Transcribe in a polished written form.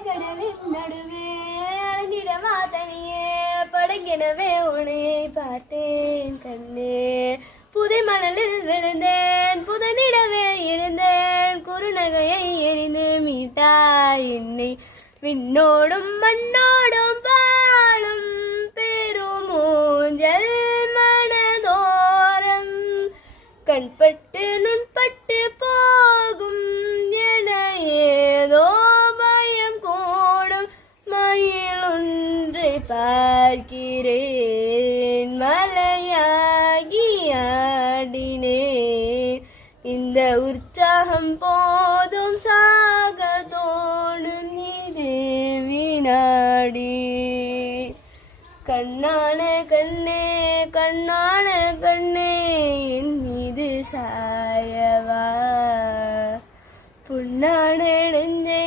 அலைக்கடலின் நடுவே அலைந்திடமா தனியே படங்கிடவே உனையை பார்த்தேன் கண்ணே. புதை மணலில் விழுந்தேன் புதைந்திடவே இருந்தேன் குறுநகையை எரிந்து மீட்டாய் என்னை. விண்ணோடும் மண்ணோடும் பாலும் பெருமூஞ்சல் மனதோரம் கண்பட்டு நுண்பட்டு போகும் என ஏதோ பயம் கூடும். மயில் ஒன்றை பார்க்கிறேன் மலையாகி ஆடினேன். இந்த உற்சாகம் போதும் சாக தோணும் இதே வினாடி. கண்ணான கண்ணே கண்ணான கண்ணே என் மீது சாயவா. புண்ணான நெஞ்சை